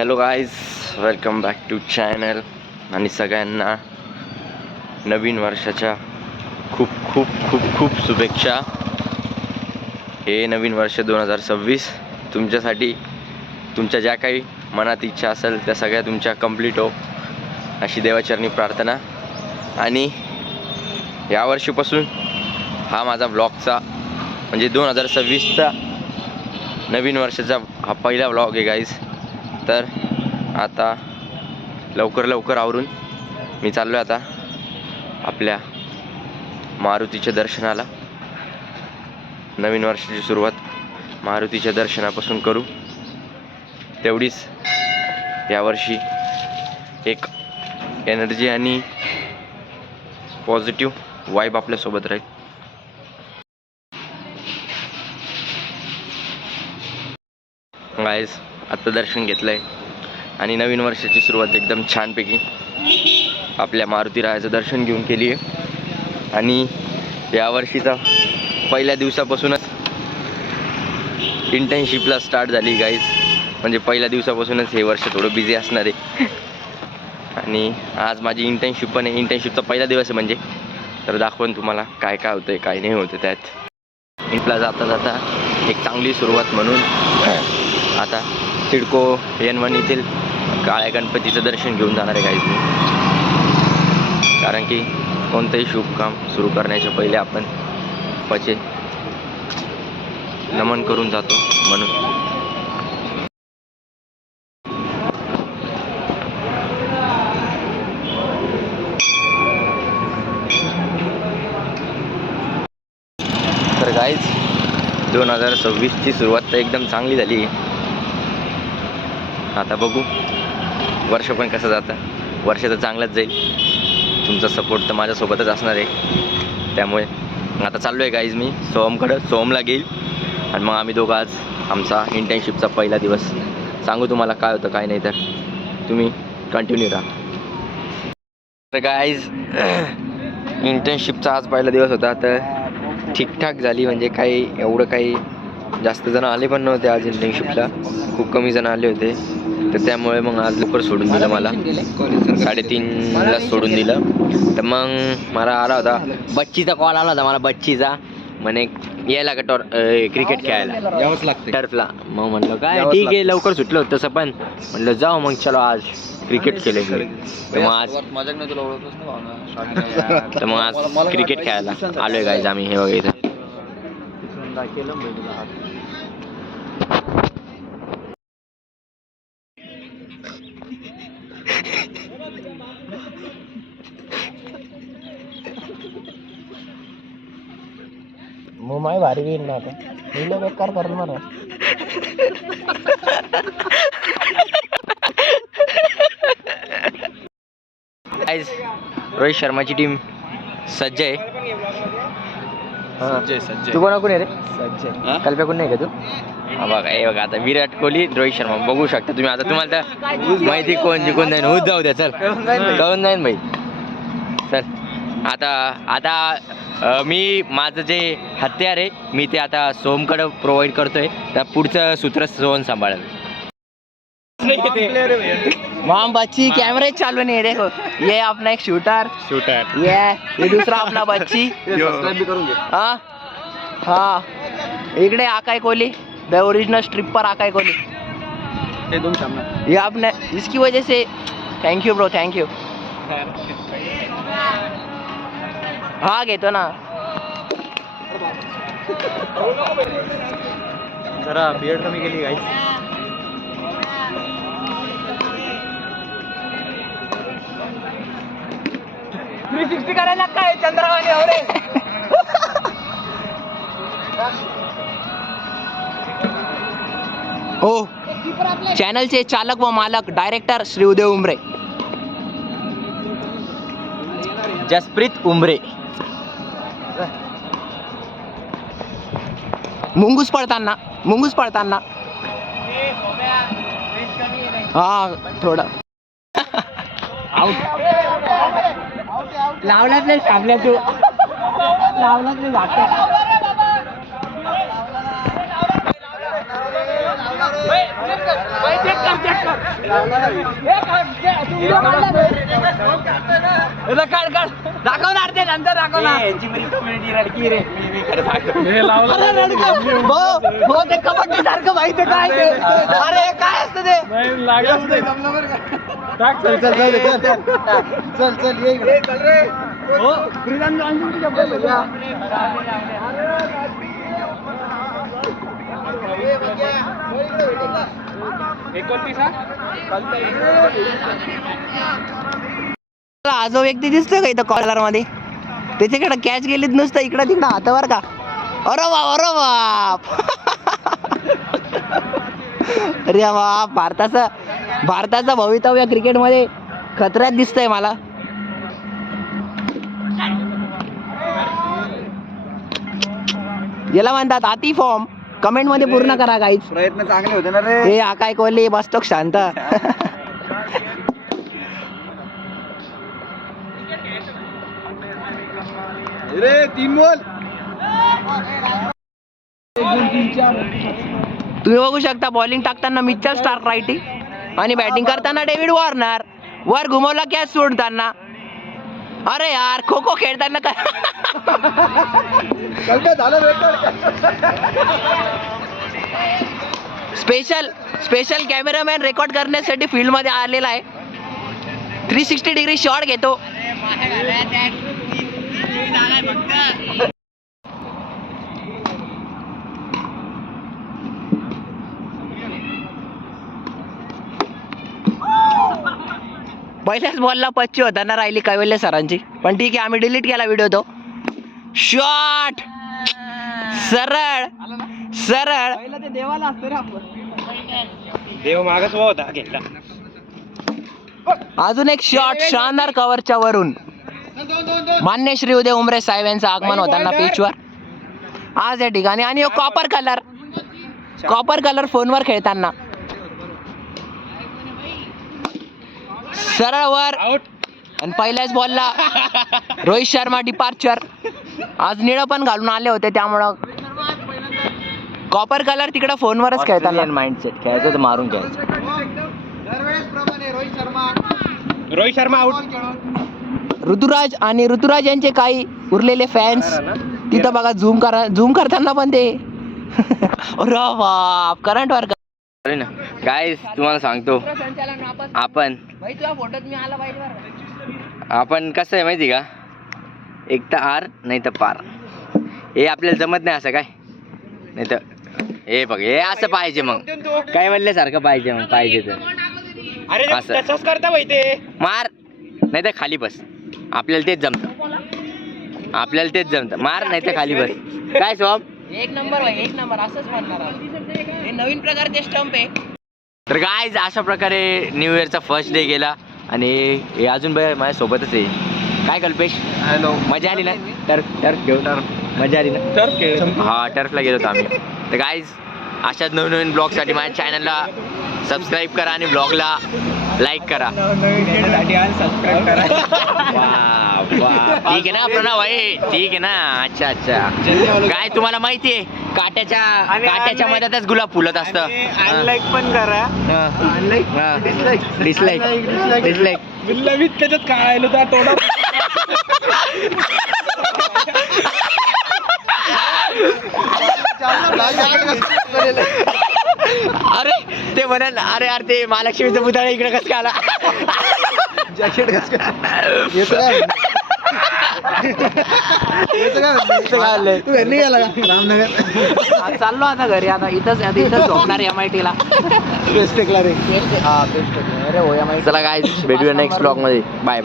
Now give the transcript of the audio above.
Hello guys, welcome back to channel. आणि सगळ्यांना नवीन वर्षाच्या खूप खूप खूप खूप शुभेच्छा. हे नवीन वर्ष 2026 तुमच्यासाठी, तुमच्या ज्या काही मनात इच्छा असेल त्या सगळ्या तुमच्या कंप्लीट हो अशी देवाचरणी प्रार्थना. आणि यावर्षीपासून हा माझा व्लॉगचा म्हणजे 2026चा नवीन वर्षाचा हा पहिला व्लॉग आहे गाईज. तर आता लवकर आवरून मी चाललो आहे आता आपल्या मारुतीच्या दर्शनाला. नवीन वर्षाची सुरुवात मारुतीच्या दर्शनापासून करू. तेवढीच यावर्षी एक एनर्जी आणि पॉझिटिव्ह वाईब आपल्यासोबत राहील. गाईज, आता दर्शन घेतलंय आणि नवीन वर्षाची सुरुवात एकदम छानपैकी आपल्या मारुती रायाचं दर्शन घेऊन केली आहे. आणि यावर्षीचा पहिल्या दिवसापासूनच इंटर्नशिपला स्टार्ट झाली गाईज. म्हणजे पहिल्या दिवसापासूनच हे वर्ष थोडं बिझी असणार आहे. आणि आज माझी इंटर्नशिप पण आहे. इंटर्नशिपचा पहिला दिवस आहे म्हणजे. तर दाखवून तुम्हाला काय काय होतं काय नाही होतं त्यात. इंटला जाता जाता एक चांगली सुरुवात म्हणून आता सिडको N1 येथील काळ्या गणपतीचं दर्शन घेऊन जाणार आहे गाईज मी. कारण की कोणतंही शुभ काम सुरू करण्याच्या पहिले आपण बाप्पाचे नमन करून जातो म्हणून. तर गाईज, 2026ची सुरुवात तर एकदम चांगली झाली. आता बघू वर्ष पण कसं जातं. वर्ष तर चांगलंच जाईल. तुमचा सपोर्ट तर माझ्यासोबतच असणार आहे. त्यामुळे आता चाललो आहे गाईज मी सोहमला घेईल आणि मग आम्ही दोघं आज आमचा इंटर्नशिपचा पहिला दिवस सांगू तुम्हाला काय होतं काय नाही. तर तुम्ही कंटिन्यू राहा. तर गाईज, इंटर्नशिपचा आज पहिला दिवस होता. तर ठीकठाक झाली. म्हणजे काही एवढं काही जास्त जण आले पण नव्हते आज इंटर्नशिपला. खूप कमी जण आले होते. तर त्यामुळे मग आज लवकर सोडून दिलं. मला 3:30ला सोडून दिलं. तर मग मला आला होता बच्चीचा कॉल आला होता मला. बच्चीचा म्हणे यायला का क्रिकेट खेळायला यावंच लागतं टर्फला. मग म्हणलं काय ठीक आहे, लवकर सुटलं होतं तसं पण. म्हणलं जाऊ मग, चलो आज क्रिकेट खेळले. तर मग आज क्रिकेट खेळायला आलोय गाईज आम्ही. हे वगैरे मुंबई भारी गेली ना आता. मी बेकार करेल मला. गाईज, रोहित शर्माची टीम सज्ज आहे. तू कोणाकडून आहे रे? कल्प्याकडून नाही का तू? हा बघा, हे बघा आता विराट कोहली, रोहित शर्मा बघू शकता तुम्ही. आता तुम्हाला तर माहिती कोण जिंकून जाईल. होत जाऊ द्या, चल कळून जाईन भाई. चल आता मी माझं जे हत्यार आहे मी ते आता सोहमकडे प्रोव्हाइड करतोय. त्या पुढचं सूत्र सोहम सांभाळेल. माम बच्ची कैमरा चालू नहीं है. देखो ये अपना एक शूटर ये दूसरा अपना बच्ची. हाँ हाँ, इकडे Akaay Kohli, the original stripper Akaay Kohli. ये आपने इसकी वजह से thank you bro, thank you. हाँ घेतो ना. जरा बियर्ड कमी केली गाईज. करायला काय चंद्रवाणी हो रे. हो, चॅनलचे चालक व मालक डायरेक्टर श्री उदय उमरे, जसप्रीत उमरे. मुंगूस पडताना हा थोडं लावलाच नाही सामन्या. तू लावलाच नाही जात. दाखवणार ते नंतर दाखवणार हो ते कबड्डी सारखं माहिती काय ते? अरे काय असतं ते चल ये इकडे. हो, प्रियांका अंजुमची चप्पल आहे का? हा जो व्यक्ती दिसतोय का इथं कॉर्नर मध्ये त्याच्याकडे कॅच गेलीच नुसतं इकडं तिकडं हातावर का? अरे बाप अरे बाप भारताचं भवितव्य क्रिकेटमध्ये खतऱ्यात दिसतंय मला. याला म्हणतात अति फॉर्म. कमेंट मध्ये पूर्ण करा गाईज. प्रयत्न चांगले होते ना रे. हे आकाय कोहली बसतो शांत. रे 3 बॉल. तुम्ही बघू शकता बॉलिंग टाकताना मिचेल स्टार्क राईटिंग आणि बॅटिंग करताना डेव्हिड वॉर्नर. वर घुमवला कॅच सोडताना. अरे यार खो खो खेळताना स्पेशल कॅमेरामॅन रेकॉर्ड करण्यासाठी फील्ड मध्ये आलेला आहे. 360 डिग्री शॉट घेतो. पहिल्याच बॉलला पच्ची होताना राहिली कैवल्य सरांची. पण ठीक आहे आम्ही डिलीट केला व्हिडिओ तो. शॉट सरळ सरळ. देव मागच होता घेतला. अजून एक शॉट शानदार कव्हरच्या वरून. मान्य श्री उदय उमरे साहेब यांचं आगमन होताना पिचवर आज या ठिकाणी. आणि कॉपर कलर फोनवर खेळताना सरळ वर. आणि पहिल्याच बॉलला रोहित शर्मा डिपार्चर. आज निळं पण घालून आले होते त्यामुळं कॉपर कलर तिकडं फोनवरच खेळताना. माइंडसेट खेळायचं तर मारून घ्यायचं. रोहित शर्मा आउट. ऋतुराज आणि ऋतुराज यांचे काही उरलेले फॅन्स तिथं बघा झूम करताना पण ते अरे बाप करंट वर. गाईस तुम्हाला सांगतो आपण कसं आहे माहिती का, एक तर आर नाही तर पार. हे आपल्याला जमत नाही असं काय. नाही तर हे बघ हे असं पाहिजे. मग काय म्हणल्यासारखं पाहिजे. मग पाहिजे तर असं तसंच करता माहिती. मार नाही तर खाली बस. आपल्याला तेच जमतं. मार नाही तर खाली बस. काय स्वाब एक नंबर असंच म्हणणार. हे नवीन प्रकारचे स्टंप आहे. तर गाईज अशा प्रकारे न्यू इयरचा फर्स्ट डे गेला. आणि हे अजून बाय माझ्यासोबतच आहे. काय कल्पेश हॅलो. मजा आली ना. टर्फ घेऊन मजा आली ना. हा टर्फला गेलो होतो आम्ही. तर गाईज अशाच नवीन ब्लॉगसाठी माझ्या चॅनलला सबस्क्राईब करा आणि ब्लॉगला लाईक करा. सबस्क्राईब करा. ठीक आहे ना प्रणव भाई. ठीक आहे ना. अच्छा काय तुम्हाला माहिती आहे काट्याच्या मधातच गुलाब फुलत असतं. अनलाईक पण करा. डिसलाईक बिल्लावीत त्याच्यात काय आलं तर तोडा. अरे ते म्हणाल अरे यार ते महालक्ष्मीचं पुतळा इकडे कसं आला. जॅकेट कसं तू घरी गेला का रामनगर. चाललो आता घरी. आता इथंच झोपणार MIT ला. बेस्ट रे. अरे हो MIT. चला गाईज भेटूया नेक्स्ट ब्लॉग मध्ये. बाय.